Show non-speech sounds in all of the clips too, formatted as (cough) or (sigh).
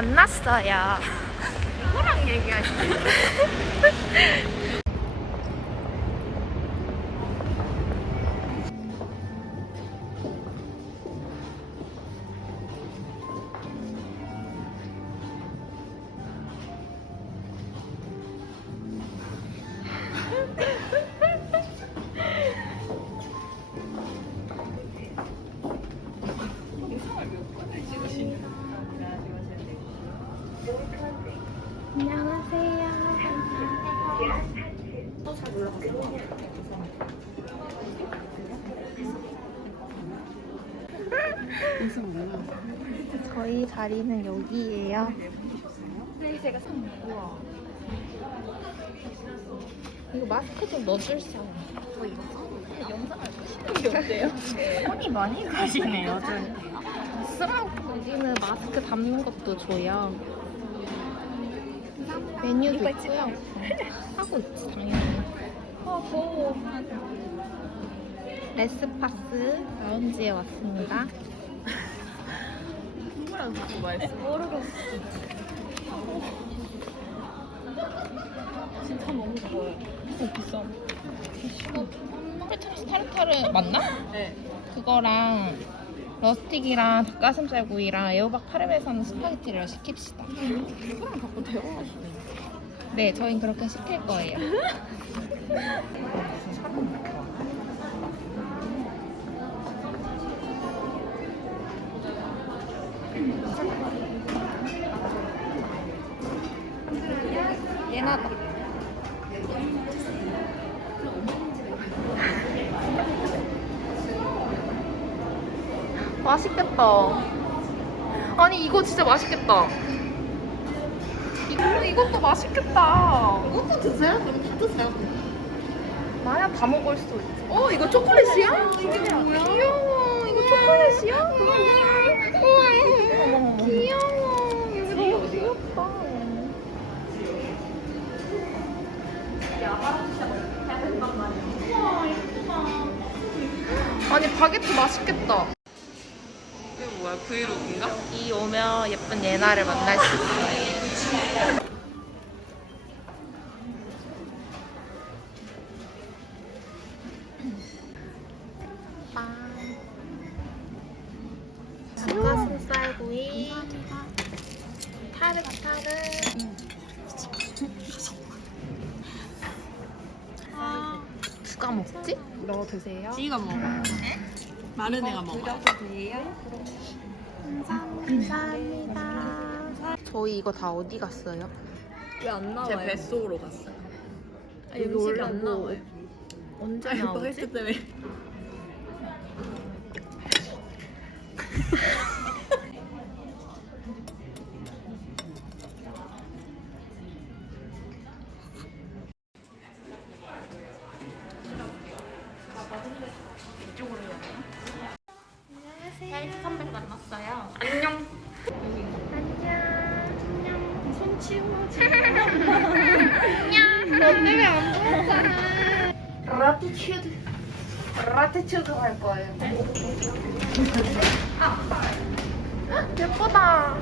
만났어요. 누구랑 얘기하시지? (laughs) 저희 자리는 여기예요. 이거 마스크 좀 넣어줄 수 손이 많이 가시네요, 좀. 쓰라고 여기는 마스크 담는 것도 줘요. 메뉴도 있고요. 하고 있지 당연히. 아 더워. 레스파스 라운지에 왔습니다. 누구랑 듣고 말했어? 모르겠어. 진짜 너무 좋아요. 어 비싸. 페트라스 타르타르 맞나? 네. 그거랑 러스틱이랑 닭가슴살 구이랑 애호박 파르메산 스파게티를 시킵시다. 누구랑 자꾸 대화하시네. 네, 저희는 그렇게 시킬 거예요. (laughs) 얘나다. 맛있겠다. 아니 이거 진짜 맛있겠다. 이거 이것도 맛있겠다. 이것도 드세요? 그럼 다 드세요. 나야 다 먹을 수 있지. 어, 이거 초콜릿이야? 이게 뭐야? 귀여워. 이거 초콜릿이야? 귀여워. 이거 너무 귀엽다. 아니 바게트 맛있겠다. 뭐야, 브이로그인가? 이 오면 예쁜 예나를 만날 수 있어요. 빵. 닭가슴살 구이. 타르 타르. 누가 먹지? 너 드세요? 지가 먹어. 마른 애가 먹어. 감사합니다. 저희 이거 다 어디 갔어요? 왜 안 나와요? 제 뱃속으로 갔어요. 아, 여기 음식이 안 올라오고 나와요. 언제 아, 이거 나오지? 헬스 때문에. (laughs) 치우고. 안녕. 너네 왜안 보였잖아. 라티튜드. 라티튜드 할 거예요. 아. 예쁘다.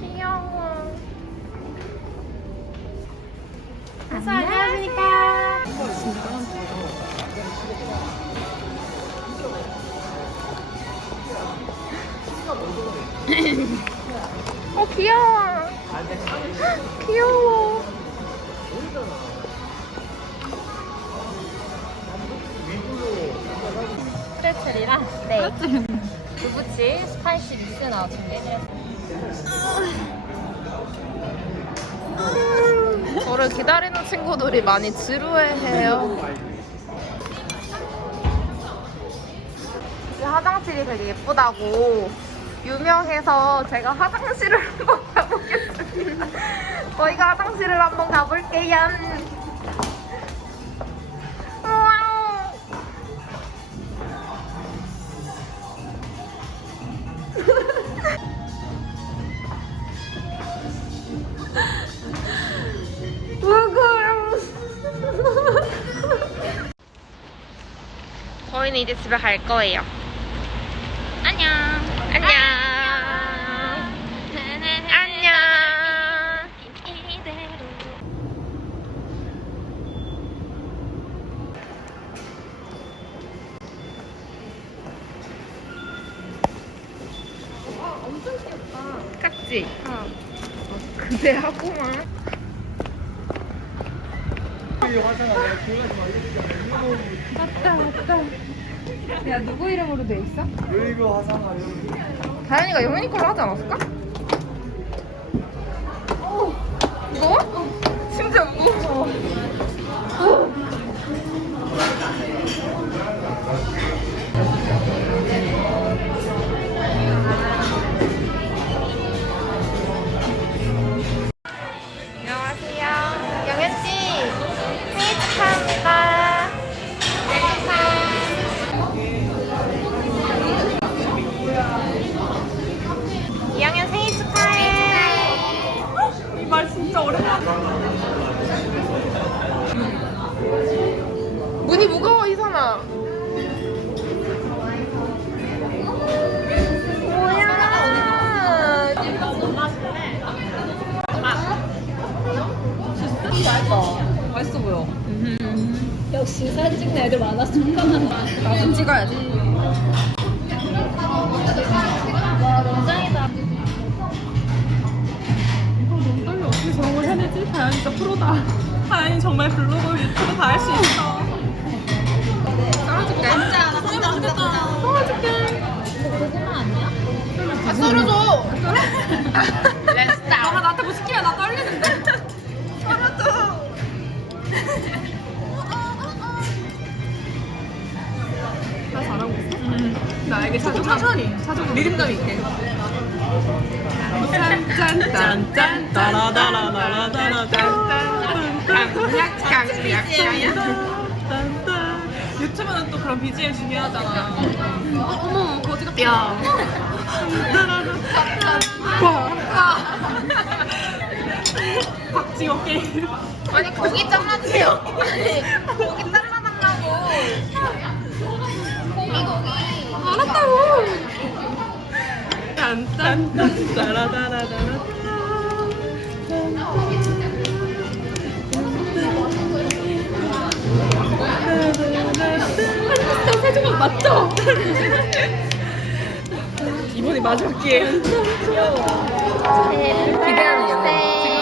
귀여워. 안녕하십니까. 어 귀여워. 귀여워. 프레첼이랑 네. 두부치 스파이시 미스나 준비해드렸습니다. 저를 기다리는 친구들이 많이 지루해해요. 이 화장실이 되게 예쁘다고 유명해서 제가 화장실을 (laughs) 한번 가보겠습니다. 저희가 화장실을 한번 가볼게요. 이제 집에 갈 거예요. 안녕. 안녕. 안녕. 엄청 귀엽다. 같지? 어. 그대 하구만. 맞다, 맞다. 야, 누구 이름으로 돼 있어? 여의도 화상아 여기 다현이가 영현이 걸로 하지 않았을까? 무거워? 심지어 무거워. 역시 사진 찍는 애들 많아서 편하다. 나좀 찍어야지. 와, 너무 짱이다. 떨려 어떻게 저런 걸 해내지? 다현이 진짜 프로다. 다현이 정말 블로그 유튜브 다 할 수 있어. 썰어줄게. 진짜 안 됐다. 도와줄게. 고구마 아니야? 아, 썰어줘. 너가 (laughs) 천천히. 리듬감 있게. 짠짠짠짠 따라다라다라다란 강약 강약 유튜브는 또 그런 BGM 중요하잖아. 어, 어머 거지 같다. 야. 박지호 게임. 아니 거기 잘라주세요. 아니 거기 잘라달라고. 거기 거기. 알았다고. 딴딴딴 따라다라다라. 세조각 맞죠? 이번이 마지막 기회. 기대하는 연애.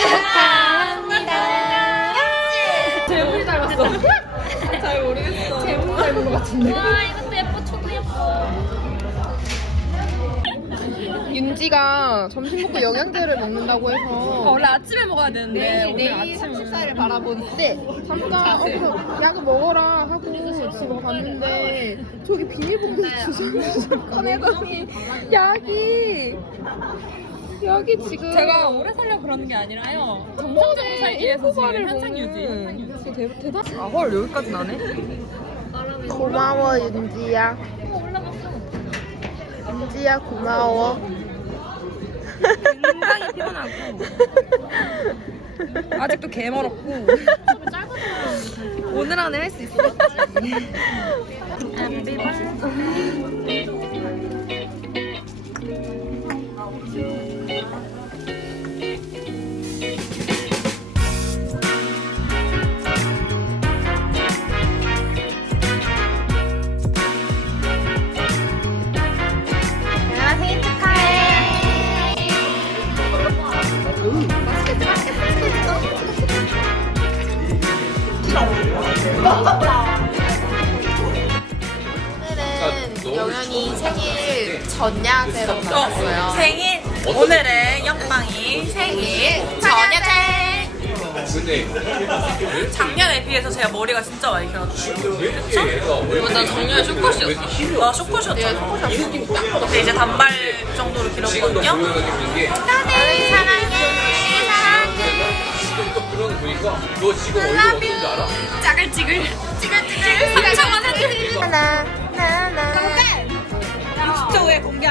축하합니다. 재훈이 닮았어. 잘 모르겠어. 재훈이 닮은 것 같은데. 와, 이것도 예뻐, 저도 예뻐. 윤지가 점심 먹고 영양제를 먹는다고 해서 원래 아침에 먹어야 되는데 오늘 아침 식사를 바라보는데 잠깐 어, 그래서 약을 먹어라 하고 집에 갔는데 저기 비닐봉지 주섬주섬 꺼내더니 약이 약이 지금 제가 오래 살려 그러는 게 아니라요. 정상적으로 살기 위해서 지금 한창 유지. 대, 대단 아헐 여기까지 나네. 고마워 윤지야 윤지야 고마워 굉장히 피곤하고 아직도 개 멀었고 오늘 안에 할 수 있어. 전야제로 나왔어요. 생일? 오늘은 옆방이 생일 전야제. 작년에 비해서 제가 머리가 진짜 많이 길었어요. 나 작년에 쇼컷이었어. 나 쇼컷이었잖아 근데 이제 단발 정도로 길었거든요. 나는 사랑해, 사랑해. 짜글찌글 찌글찌글. 3천원 해드릴게요. 하나, 하나. 진짜 왜 공개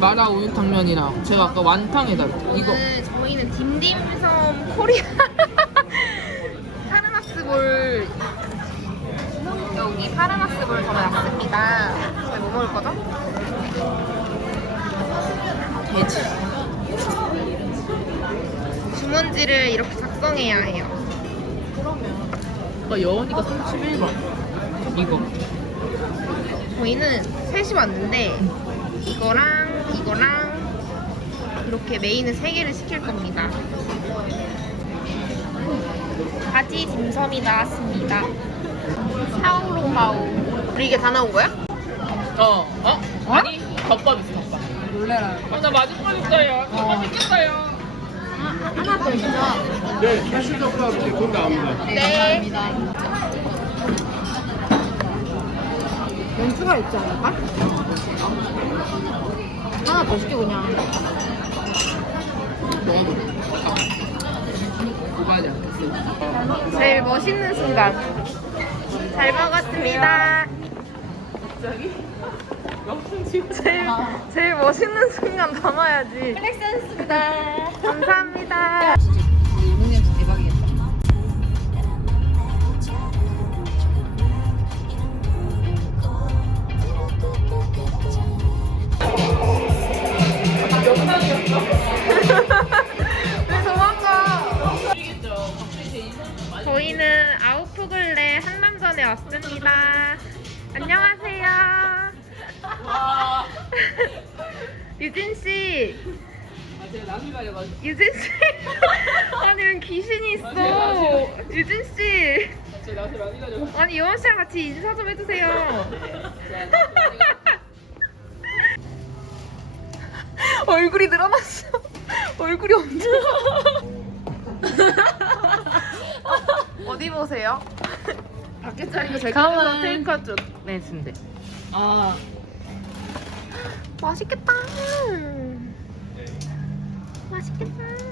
마라 우육탕면이랑 제가 아까 완탕에다 이거 오늘 저희는 딤딤섬 코리아 (laughs) 파르마스볼 여기 파르마스볼 정해놨습니다. 저희 뭐 먹을 거죠? 돼지 주문지를 이렇게 작성해야 해요. 아까 여원이가 31번 이거 저희는 셋이 왔는데 이거랑 이거랑 이렇게 메인을 세 개를 시킬 겁니다. 바지 딤섬이 나왔습니다. 샤오롱바오. 우리 이게 다 나온 거야? 어? 어? 아니 덮밥 있어 덮밥 놀래라 아나 마지막 있어요 덮밥 있겠어요 하나 더 있죠? 네, 캐슈 덮밥 곧 나옵니다. 네. 연 수가 있지 않을까? 하나 더 시켜 그냥. 제일 멋있는 순간. 잘 먹었습니다. 제일, 제일 멋있는 순간 담아야지. 플렉스했습니다. 감사합니다. 씨. 제가 낯을 많이 가려가지고 아니 여원 씨랑 같이 인사 좀 해주세요. (laughs) 얼굴이 늘어났어. (laughs) 얼굴이 엄청. (laughs) 어디 보세요? 밖에 자리가 제일 가만 테이크아웃 네 준대 아 맛있겠다. 맛있겠다.